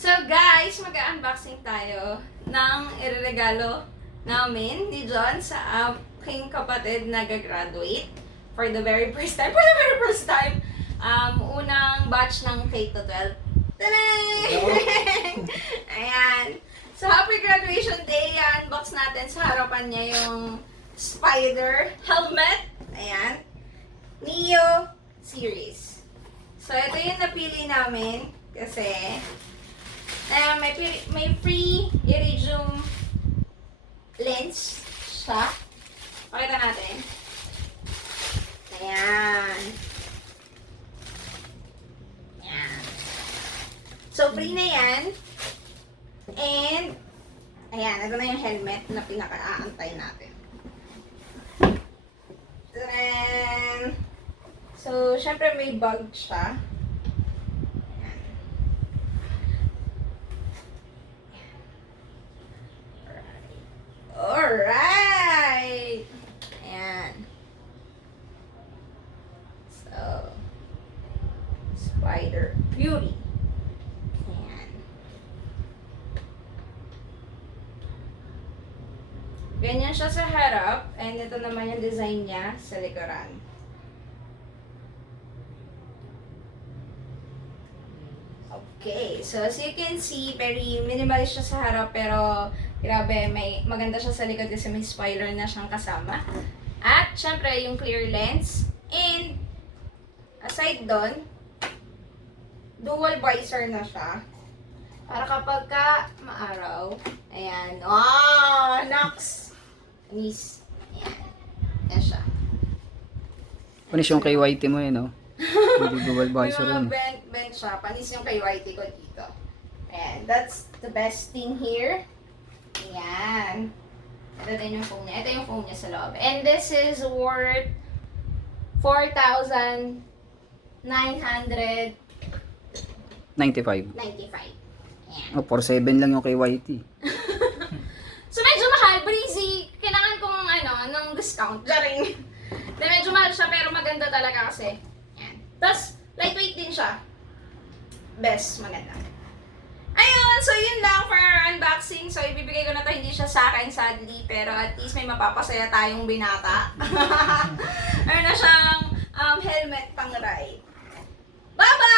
So guys, mag-unboxing tayo ng ireregalo namin ni John sa aking kapatid na gagraduate for the very first time. Unang batch ng K-12. Tadang! Ayan. So happy graduation day. Unbox natin sa harapan niya yung Spyder helmet. Ayan. Neo series. So ito yung napili namin kasi may free iridium lens siya. Pakita natin. Ayan. Ayan. So, free na yan. And, ayan, ito na yung helmet na pinaka-aantay natin. Then, so, syempre may bag siya. Alright! Ayan. So, Spyder Beauty. Ayan. Ganyan siya sa harap. And ito naman yung design niya sa likuran. Okay, so as you can see, very minimalist siya sa harap pero grabe, maganda siya sa likod kasi may spoiler na siyang kasama. At syempre, yung clear lens. And aside doon, dual visor na siya. Para kapag ka maaraw, ayan, oh, Nox! Anis. Ayan. Ayan siya. Panis yung kay Whitey mo yun, no? Hindi dual visor May yun. mga bent siya. Panis yung kay Whitey ko dito. Ayan, that's the best thing here. Ayan. Ito din yung phone niya. Ito yung phone niya sa loob. And this is worth 4,995. 95. Ayan. Oh, 47 lang yung kay Whitey. So, medyo mahal. Breezy. Kailangan kong ng discount. Jaring. Medyo mahal siya pero maganda talaga kasi. Ayan. Tapos, lightweight din siya. Best. Maganda. Ayun, so yun lang for our unboxing. So, ibibigay ko na to, hindi siya sa akin sadly, pero at least may mapapasaya tayong binata. Meron na siyang helmet pang ride. Bye-bye!